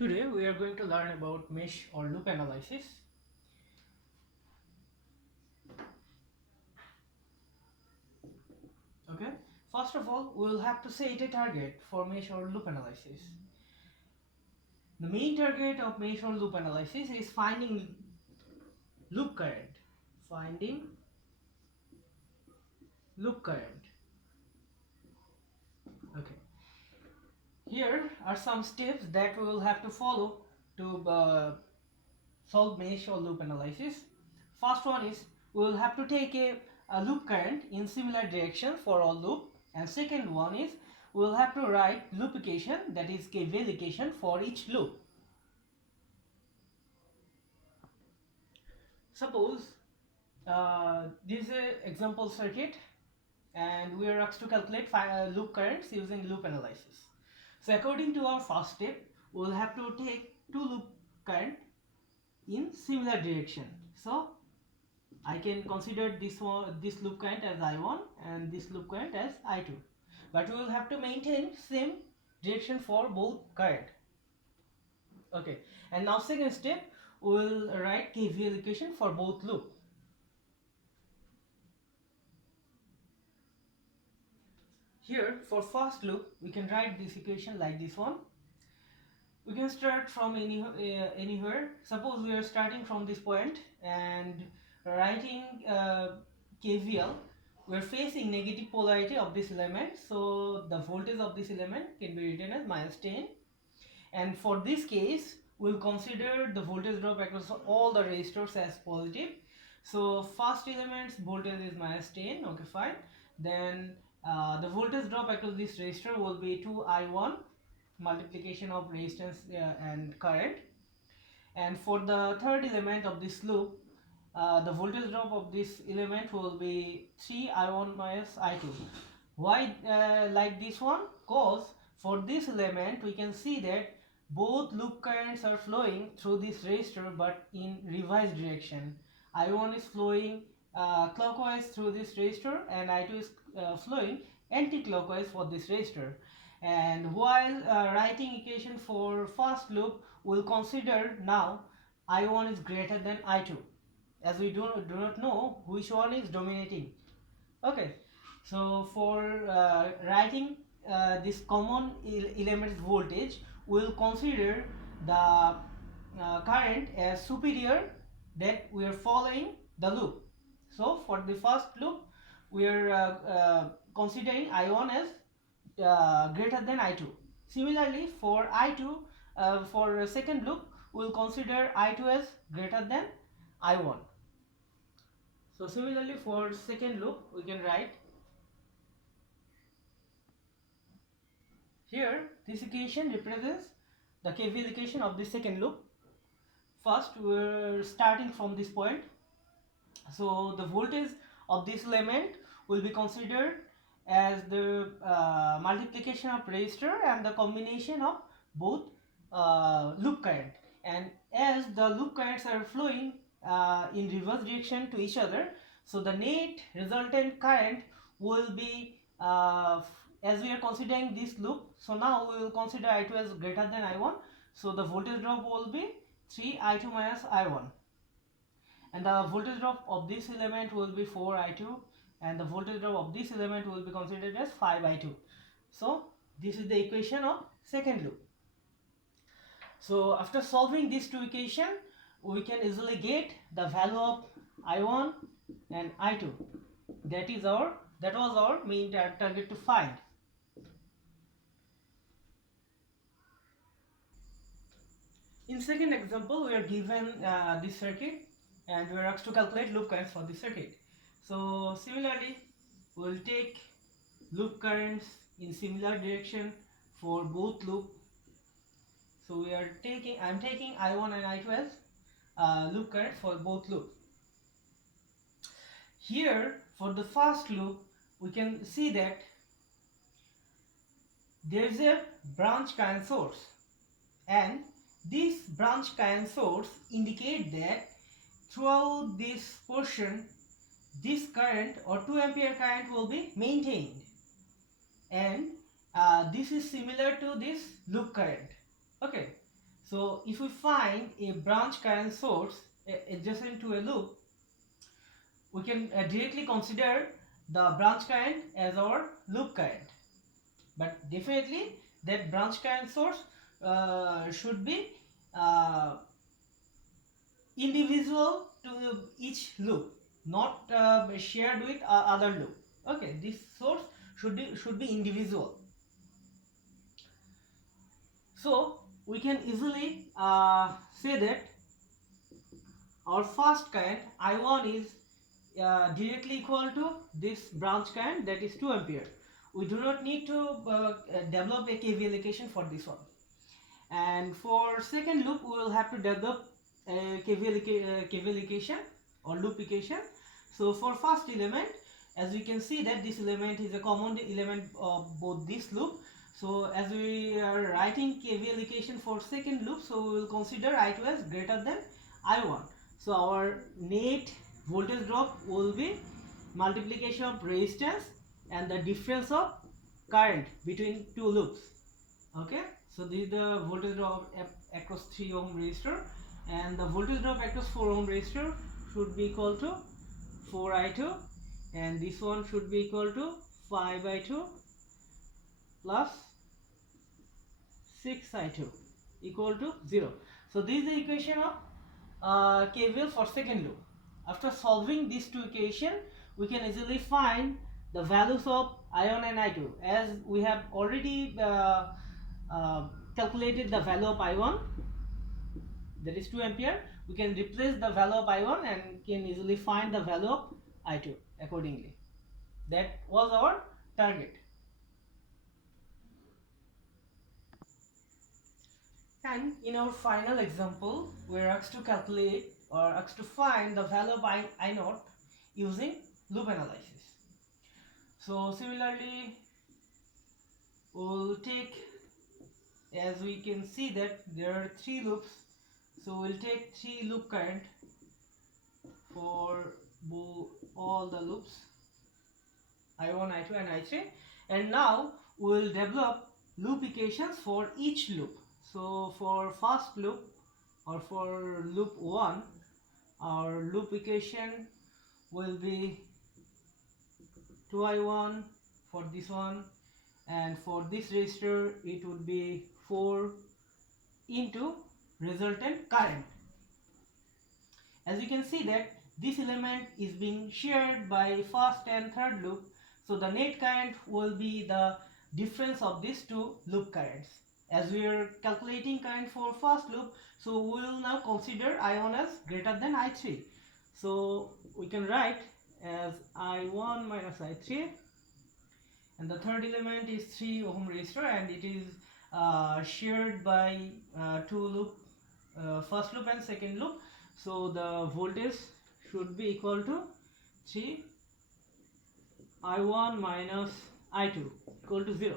Today we are going to learn about mesh or loop analysis. Okay, first of all we will have to set a target for mesh or loop analysis. The main target of mesh or loop analysis is finding loop current. Finding loop current. Okay, here are some steps that we will have to follow to solve mesh or loop analysis. First one is we will have to take a loop current in similar direction for all loop, and second one is we will have to write loop equation, that is KVL equation for each loop. Suppose this is an example circuit and we are asked to calculate loop currents using loop analysis. So according to our first step, we will have to take two loop current in similar direction. So I can consider this loop current as I1 and this loop current as I2, but we will have to maintain same direction for both current. Okay, and now second step, we will write KVL equation for both loop. Here for first loop we can write this equation like this one. We can start from anywhere. Suppose we are starting from this point and writing KVL. We are facing negative polarity of this element, so the voltage of this element can be written as -10. And for this case, we will consider the voltage drop across all the resistors as positive. So first element's voltage is -10. Okay, fine. Then the voltage drop across this resistor will be 2I1 multiplication of resistance and current. And for the third element of this loop, the voltage drop of this element will be 3I1 minus I2. Why like this one? Because for this element we can see that both loop currents are flowing through this resistor but in reverse direction. I1 is flowing clockwise through this resistor and I2 is flowing anti-clockwise for this resistor. And while writing equation for first loop, we'll consider now I1 is greater than I2, as we do not know which one is dominating. Okay, so for writing this common element voltage, we'll consider the current as superior that we are following the loop. So for the first loop, we are considering I1 as greater than I2. Similarly, for I2, for second loop, we will consider I2 as greater than I1. So similarly, for second loop, we can write here this equation represents the KVL equation of the second loop. First, we are starting from this point. So the voltage of this element will be considered as the multiplication of resistor and the combination of both loop current. And as the loop currents are flowing in reverse direction to each other, so the net resultant current will be as we are considering this loop, so now we will consider I2 as greater than I1, so the voltage drop will be 3I2 minus I1, and the voltage drop of this element will be 4I2, and the voltage drop of this element will be considered as 5I2. So this is the equation of second loop. So after solving these two equations, we can easily get the value of I1 and I2. That was our main target to find. In second example, we are given this circuit and we are asked to calculate loop currents for this circuit. So similarly, we will take loop currents in similar direction for both loop. So I am taking I1 and I2 as loop current for both loop. Here for the first loop, we can see that there is a branch current source, and this branch current source indicate that throughout this portion this current or 2 ampere current will be maintained, and this is similar to this loop current. Okay, So if we find a branch current source adjacent to a loop, we can directly consider the branch current as our loop current. But definitely that branch current source should be uh, individual to each loop, not shared with other loop. Okay, this source should be individual. So we can easily say that our first current I1 is directly equal to this branch current, that is 2 ampere. We do not need to develop a KVL equation for this one. And for second loop, we will have to develop a KVL equation or loop equation. So for first element, as we can see that this element is a common element of both this loop. So as we are writing KVL equation for second loop, so we will consider I2 as greater than I1. So our net voltage drop will be multiplication of resistance and the difference of current between two loops. Okay, so this is the voltage drop across 3 ohm resistor, and the voltage drop across 4 ohm resistor should be equal to 4i2, and this one should be equal to 5i2 plus 6i2 equal to 0. So this is the equation of KVL for second loop. After solving these two equations, we can easily find the values of I1 and I2. As we have already calculated the value of I1, that is 2 ampere, we can replace the value of I1 and can easily find the value of I2 accordingly. That was our target. And in our final example, we are asked to calculate or asked to find the value of I0 using loop analysis. So similarly, we'll take, as we can see that there are 3 loops, so we'll take 3 loop current for all the loops I1, I2 and I3, and now we'll develop loop equations for each loop. So for first loop or for loop 1, our loop equation will be 2i1 for this one, and for this resistor it would be 4 into resultant current. As you can see that this element is being shared by first and third loop, so the net current will be the difference of these two loop currents. As we are calculating current for first loop, so we will now consider I1 as greater than I3. So we can write as I1 minus I3, and the third element is 3 ohm resistor, and it is shared by two loop, first loop and second loop. So the voltage should be equal to 3 I1 minus I2 equal to 0.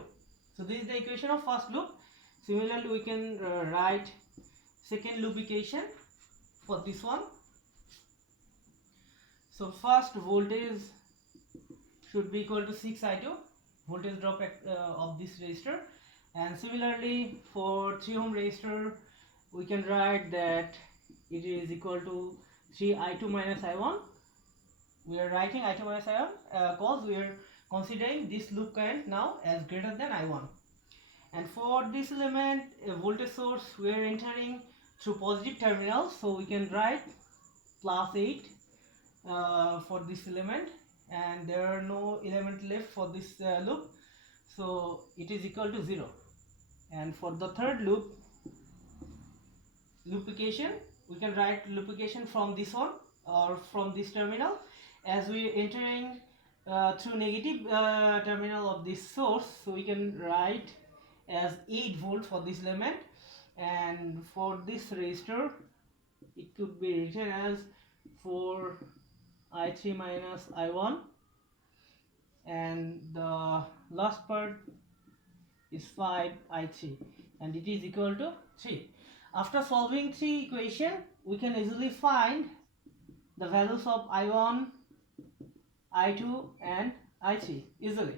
So this is the equation of first loop. Similarly, we can write second loop equation for this one. So first voltage should be equal to 6i2, voltage drop of this resistor, and similarly for 3 ohm resistor we can write that it is equal to 3i2 minus i1. We are writing I2 minus I1 because we are considering this loop current now as greater than I1. And for this element, a voltage source we are entering through positive terminal, so we can write plus 8 for this element, and there are no element left for this loop, so it is equal to 0. And for the third loop, loop-ification, we can write loop-ification from this one or from this terminal, as we are entering through negative terminal of this source, so we can write as 8 volt for this element, and for this resistor it could be written as 4 I3 minus I1, and the last part is 5 I3, and it is equal to 3. After solving 3 equations, we can easily find the values of I1, I2 and I3 easily.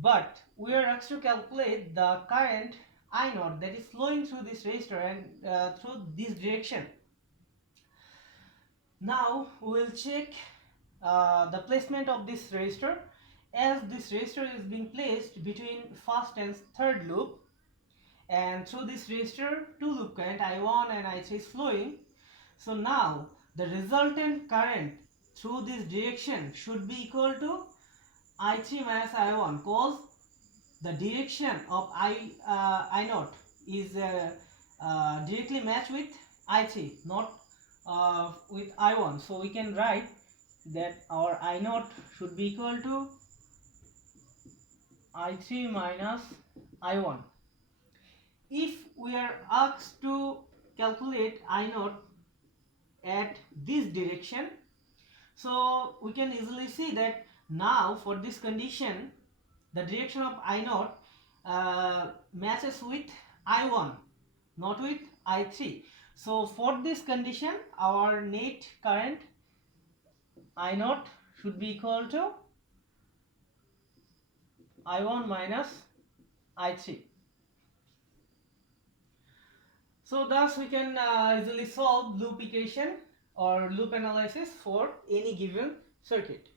But we are asked to calculate the current I naught that is flowing through this resistor and through this direction. Now we will check the placement of this resistor. As this resistor is being placed between first and third loop, and through this resistor two loop current I1 and I3 is flowing. So now the resultant current through this direction should be equal to I3 minus I1, cause the direction of I naught is directly matched with I3, not with I1. So we can write that our I naught should be equal to I3 minus I1. If we are asked to calculate I naught at this direction, so we can easily see that now for this condition the direction of I naught matches with I1, not with I3. So for this condition our net current I naught should be equal to I1 minus I3. So thus we can easily solve loop equation or loop analysis for any given circuit.